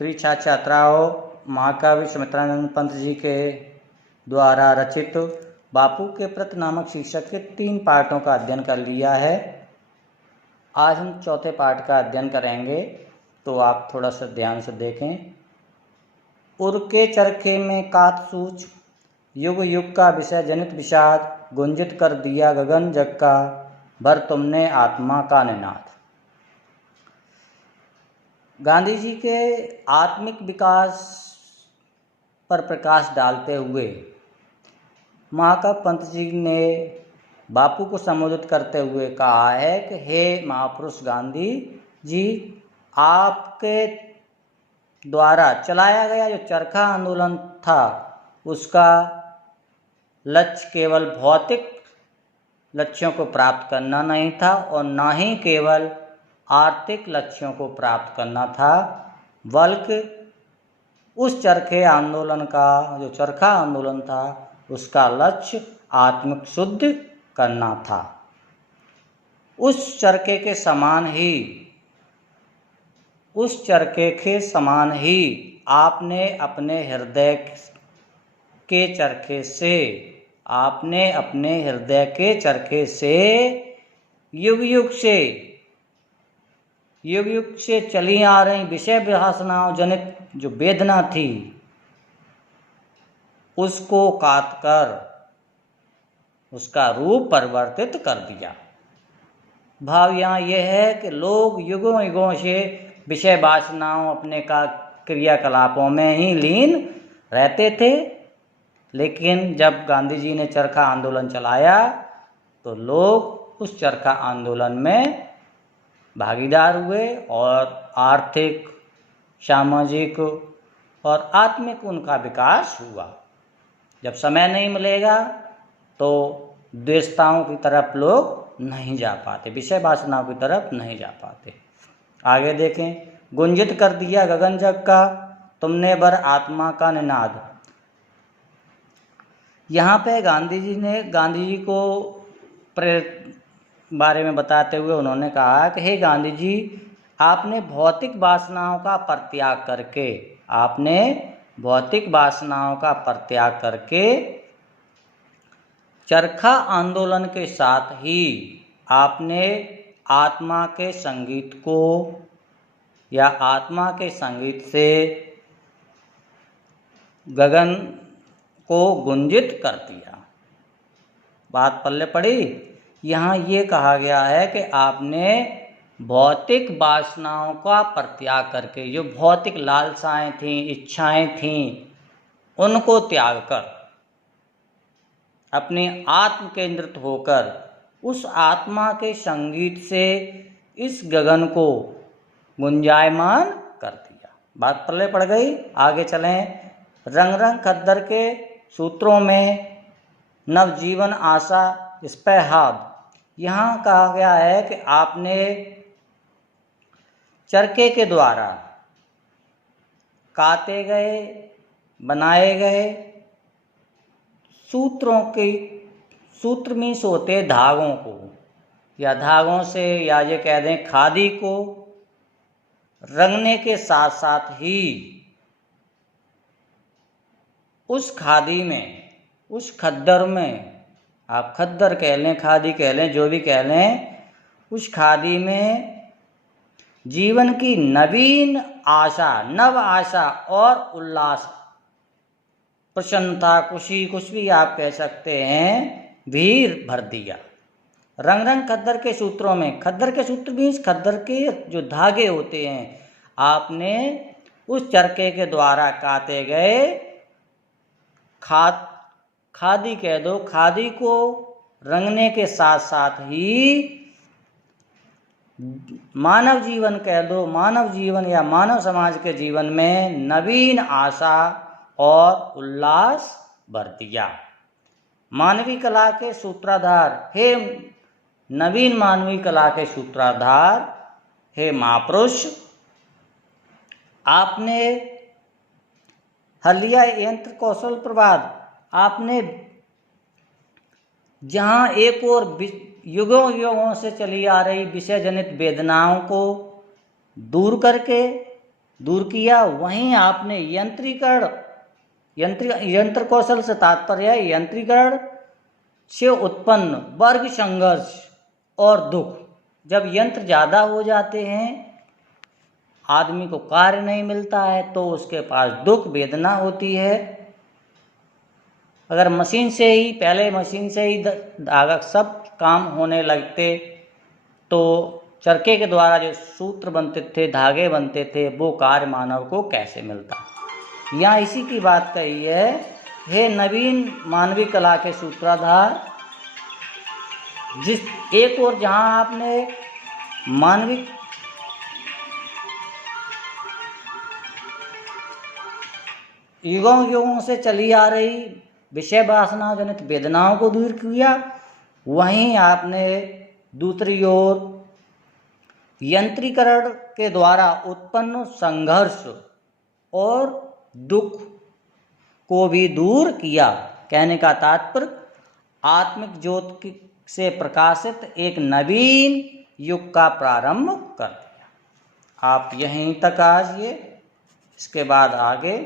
प्रिय छात्र छात्राओं, महाकवि सुमित्रानंद पंत जी के द्वारा रचित बापू के प्रति नामक शीर्षक के 3 पाठों का अध्ययन कर लिया है। आज हम चौथे पाठ का अध्ययन करेंगे, तो आप थोड़ा सा ध्यान से देखें। उर के चरखे में कात सूच, युग युग का विषय जनित विषाद, गुंजित कर दिया गगन जग का, भर तुमने आत्मा का निनाद। गांधी जी के आत्मिक विकास पर प्रकाश डालते हुए महाकवि पंत जी ने बापू को संबोधित करते हुए कहा है कि हे महापुरुष गांधी जी, आपके द्वारा चलाया गया जो चरखा आंदोलन था, उसका लक्ष्य केवल भौतिक लक्ष्यों को प्राप्त करना नहीं था और न ही केवल आर्थिक लक्ष्यों को प्राप्त करना था, बल्कि उस चरखे आंदोलन का जो चरखा आंदोलन था, उसका लक्ष्य आत्मिक शुद्ध करना था। उस चरखे के समान ही आपने अपने हृदय के चरखे से युग युग से चली आ रही विषय वासनाओं जनित जो वेदना थी, उसको काट कर उसका रूप परिवर्तित कर दिया। भाव यहाँ यह है कि लोग युगों युगों से विषय वासनाओं अपने क्रियाकलापों में ही लीन रहते थे, लेकिन जब गांधी जी ने चरखा आंदोलन चलाया तो लोग उस चरखा आंदोलन में भागीदार हुए और आर्थिक, सामाजिक और आत्मिक उनका विकास हुआ। जब समय नहीं मिलेगा तो द्वेषताओं की तरफ लोग नहीं जा पाते, विषय वासनाओं की तरफ नहीं जा पाते। आगे देखें। गुंजित कर दिया गगन जग का, तुमने भर आत्मा का निनाद। यहाँ पे गांधी जी को बारे में बताते हुए उन्होंने कहा कि हे गांधी जी, आपने भौतिक वासनाओं का परित्याग करके चरखा आंदोलन के साथ ही आपने आत्मा के संगीत से गगन को गुंजित कर दिया। बात पल्ले पड़ी। यहाँ ये कहा गया है कि आपने भौतिक वासनाओं का परित्याग करके, जो भौतिक लालसाएं थीं, इच्छाएं थीं, उनको त्याग कर अपने आत्म केंद्रित होकर उस आत्मा के संगीत से इस गगन को गुंजायमान कर दिया। बात पल्ले पड़ गई। आगे चलें। रंग रंग खद्दर के सूत्रों में नवजीवन आशा स्पैहाद। यहाँ कहा गया है कि आपने चरखे के द्वारा काटे गए, बनाए गए सूत्र में सोते धागों को, या धागों से, या ये कह दें खादी को रंगने के साथ साथ ही उस खादी में, उस खद्दर में, आप खद्दर कह लें, खादी कह लें, जो भी कह लें, उस खादी में जीवन की नव आशा और उल्लास, प्रसन्नता, खुशी, कुछ भी आप कह सकते हैं, भी भर दिया। रंग रंग खद्दर के सूत्रों में, खद्दर के सूत्र भी खद्दर के जो धागे होते हैं, आपने उस चरखे के द्वारा काटे गए खादी कह दो, खादी को रंगने के साथ साथ ही मानव जीवन कह दो, मानव जीवन या मानव समाज के जीवन में नवीन आशा और उल्लास भर दिया। मानवीय कला के सूत्रधार, हे नवीन मानवीय कला के सूत्रधार, हे महापुरुष, आपने हलिया यंत्र कौशल प्रवाद, आपने जहाँ एक और युगों युगों से चली आ रही विषय जनित वेदनाओं को दूर करके दूर किया, वहीं आपने यंत्र कौशल से तात्पर्य है यंत्रीकरण से उत्पन्न वर्ग संघर्ष और दुख। जब यंत्र ज़्यादा हो जाते हैं, आदमी को कार्य नहीं मिलता है, तो उसके पास दुख वेदना होती है। अगर मशीन से ही धागा सब काम होने लगते, तो चरखे के द्वारा जो सूत्र बनते थे, धागे बनते थे, वो कार्य मानव को कैसे मिलता। यहाँ इसी की बात कही है, हे नवीन मानवीय कला के सूत्रधार, जिस एक और जहाँ आपने मानविक युगों से चली आ रही विषय वासना जनित वेदनाओं को दूर किया, वहीं आपने दूसरी ओर यंत्रीकरण के द्वारा उत्पन्न संघर्ष और दुख को भी दूर किया। कहने का तात्पर्य आत्मिक ज्योति से प्रकाशित एक नवीन युग का प्रारंभ कर दिया। आप यहीं तक आइए, इसके बाद आगे